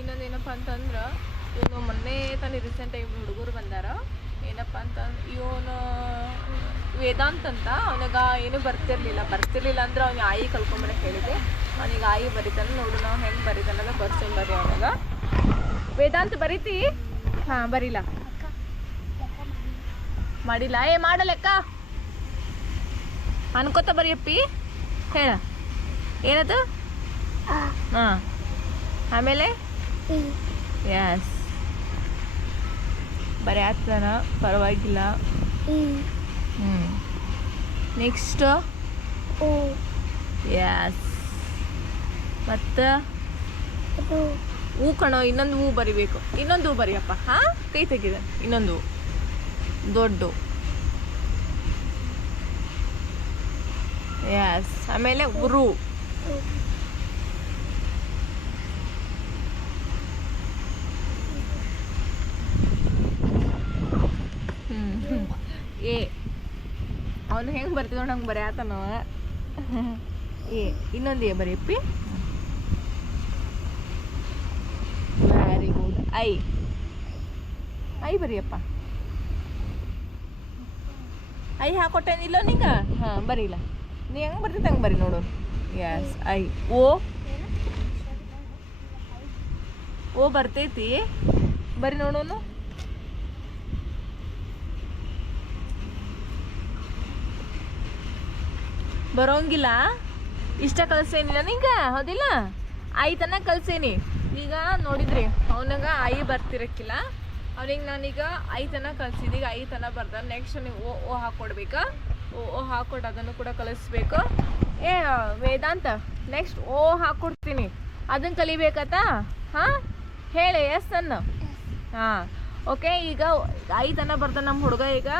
ಇನ್ನೊಂದೇನಪ್ಪ ಅಂತಂದ್ರೆ ಇವನು ಮೊನ್ನೆ ತಾನೇ ರೀಸೆಂಟಾಗಿ ಹುಡುಗರು ಬಂದಾರ. ಏನಪ್ಪ ಅಂತ ಇವನು ವೇದಾಂತ್ ಅಂತ, ಅವನಿಗೆ ಏನೂ ಬರ್ತಿರ್ಲಿಲ್ಲ ಅಂದ್ರೆ ಅವ್ನಿಗೆ ಆಯಿ ಕಲ್ಕೊಂಬರಕ್ಕೆ ಹೇಳಿದೆ. ಅವನಿಗೆ ಆಯಿ ಬರೀತಾನೆ, ನೋಡು ನಾವು ಹೆಂಗೆ ಬರೀತಾನದ ಬರ್ಸೋನ್ ಬರ್ರಿ ಅವನಾಗ. ವೇದಾಂತ್ ಬರೀತಿ? ಹಾಂ ಬರೀಲ್ಲ ಮಾಡಿಲ್ಲ. ಮಾಡಲೆಕ್ಕ ಅನ್ಕೋತ ಬರೀಯಪ್ಪಿ. ಹೇಳ ಏನದು? ಹಾಂ ಆಮೇಲೆ ಯಸ್ ಬರೀ ಆತನ ಪರವಾಗಿಲ್ಲ. ನೆಕ್ಸ್ಟ್ ಯಸ್ ಮತ್ತು ಹೂ ಕಣೋ, ಇನ್ನೊಂದು ಹೂ ಬರಿಬೇಕು. ಇನ್ನೊಂದು ಹೂ ಬರಿಯಪ್ಪ. ಹಾಂ ಕೈ ತೆಗಿದೆ. ಇನ್ನೊಂದು ದೊಡ್ಡ ಯಸ್. ಆಮೇಲೆ ಉರು ಏ ಅವನು ಹೆಂಗೆ ಬರ್ತಿದ್ದ ಹಂಗೆ ಬರೆಯತನವ. ಏ ಇನ್ನೊಂದು ಏ ಬರೀಪ್ಪಿ. Very good. ಐ ಬರಿಯಪ್ಪ. ಐ ಹಾಕೊಟ್ಟೇನಿಲ್ಲ ನಿಂಗೆ? ಹಾಂ ಬರೀಲ್ಲ. ನೀ ಹೆಂಗೆ ಬರ್ತಿದ್ದ ಹಂಗೆ ಬರಿ ನೋಡು. S I. ಓ ಬರ್ತೈತಿ ಬರಿ ನೋಡೋನು. ಬರೋಂಗಿಲ್ಲ. ಇಷ್ಟ ಕಲಿಸೇನಿಲ್ಲ ನಿಂಗೆ, ಹೌದಿಲ್ಲ? ತನ ಕಲ್ಸೇನಿ. ಈಗ ನೋಡಿದ್ರಿ ಅವನಾಗ ಬರ್ತಿರಕ್ಕಿಲ್ಲ. ಅವ್ನಿಗೆ ನಾನೀಗ ತನ ಕಲ್ಸಿದ್ದು. ಈಗ ತನ ಬರ್ದ. ನೆಕ್ಸ್ಟ್ ನೀವು ಓ ಹಾಕ್ಕೊಡ್ಬೇಕಾ? ಓ ಹಾಕ್ಕೊಟ್ಟು ಅದನ್ನು ಕೂಡ ಕಲಿಸ್ಬೇಕು. ವೇದಾಂತ ನೆಕ್ಸ್ಟ್ ಓ ಹಾಕ್ಕೊಡ್ತೀನಿ, ಅದನ್ನು ಕಲಿಬೇಕತ್ತ. ಹಾಂ ಹೇಳಿ ಎಸ್ ಅನ್ನು. ಹಾಂ ಓಕೆ. ಈಗ ತನ ಬರ್ದ ನಮ್ಮ ಹುಡುಗ. ಈಗ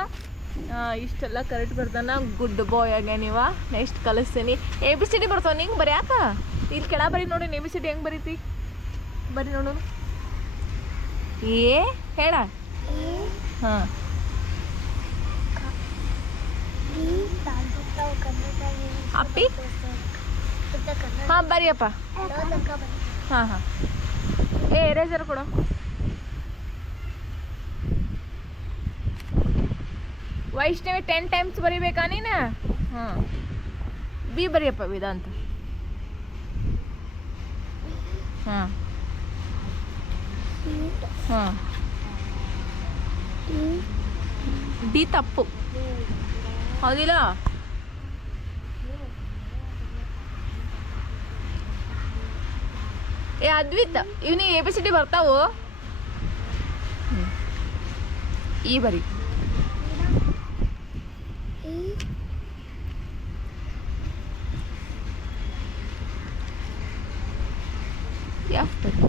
ಇಷ್ಟೆಲ್ಲ ಕರೆಕ್ಟ್ ಬರ್ದಾನ. ಗುಡ್ ಬಾಯ್ ಆಗ್ಯ ನೀವ. ನೆಕ್ಸ್ಟ್ ಕಲಿಸ್ತೀನಿ. ABCD ಬರ್ತಾವ ನಿಂಗೆ ಬರೀಯಾಕ? ಇಲ್ಲಿ ಕೆಳ ಬರೀ ನೋಡಿ. ABCD ಹೆಂಗೆ ಬರೀತಿ ಬರೀ ನೋಡು. ಹೇಳ. ಹಾಂ ಅಪ್ಪಿ. ಹಾಂ ಬರಿಯಪ್ಪ. ಹಾಂ ಹಾಂ ಎರೇಸರ್ ಕೊಡು. ವೈಷ್ಣವಿ 10 ಟೈಮ್ಸ್ ಬರಿಬೇಕಾ ನೀನು? ಹಾಂ ಬಿ ಬರಿಯಪ್ಪ. ವೇದಾಂತ. ಹಾಂ ಹಾಂ ಡಿ ತಪ್ಪು, ಹೌದಿಲ್ಲ? ಅದ್ವಿತ್ ಇವನಿಗೆ ABCD ಬರ್ತಾವು. ಈ ಬರಿ. ಎಫ್ ಬರಿ.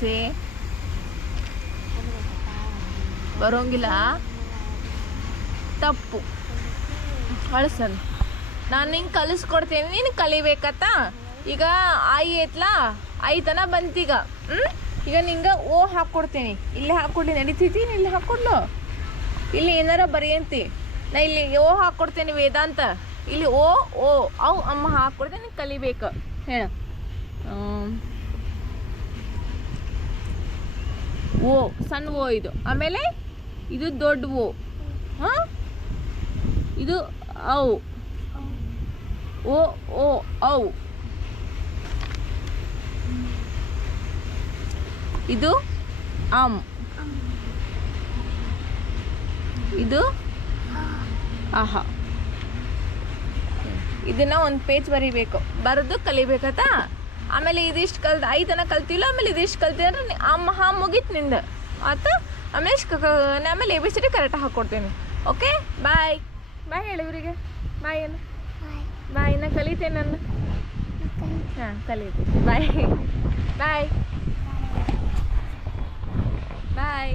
ಜೆ ಬರೋಂಗಿಲ್ಲ. ತಪ್ಪು ಅಳಸನ್. ನಾನು ನಿಂಗೆ ಕಲಿಸ್ಕೊಡ್ತೇನೆ, ನೀನು ಕಲಿಬೇಕತ್ತ. ಈಗ ಐತ್ಲಾ ತನ ಬಂತೀಗ. ಈಗ ನಿಂಗೆ ಓ ಹಾಕ್ಕೊಡ್ತೀನಿ. ಇಲ್ಲಿ ಹಾಕ್ಕೊಡ್ಲಿ ನಡೀತೈತಿ? ಇಲ್ಲಿ ಹಾಕ್ಕೊಡ್ಲು. ಇಲ್ಲಿ ಏನಾರ ಬರೆಯಂತಿ. ನಾ ಇಲ್ಲಿ ಓ ಹಾಕ್ಕೊಡ್ತೇನೆ ವೇದಾಂತ. ಇಲ್ಲಿ ಓ ಅವು ಅಮ್ಮ ಹಾಕ್ಕೊಡ್ತೇನೆ, ಕಲಿಬೇಕು. ಹೇಳ. ಓ ಸಣ್ಣ ಓ ಇದು. ಆಮೇಲೆ ಇದು ದೊಡ್ಡ ಓ. ಹಾಂ ಇದು ಅವು. ಓ ಅವು. ಇದು ಇದು ಆಹಾ. ಇದನ್ನ ಒಂದು ಪೇಜ್ ಬರಿಬೇಕು. ಬರೆದು ಕಲಿಬೇಕತ್ತ. ಆಮೇಲೆ ಇದಿಷ್ಟು ತನ ಕಲ್ತಿಲ್ಲ. ಆಮೇಲೆ ಇದಿಷ್ಟು ಕಲ್ತಿದ್ರೆ ಹಾ ಮುಗೀತು ನಿಂದು ಆತ. ಆಮೇಲೆ ABCD ಕರೆಕ್ಟಾಗಿ ಹಾಕ್ಕೊಡ್ತೀನಿ. Okay bye. ಬಾಯ್ ಹೇಳಿ ಇವರಿಗೆ. ಬಾಯ್ ಏನು? ಬಾಯ್. ನಾ ಕಲಿತೇನೆ ನಾನು. ಹಾಂ ಕಲಿತೀನಿ. ಬಾಯ್ ಬಾಯ್ ಬಾಯ್.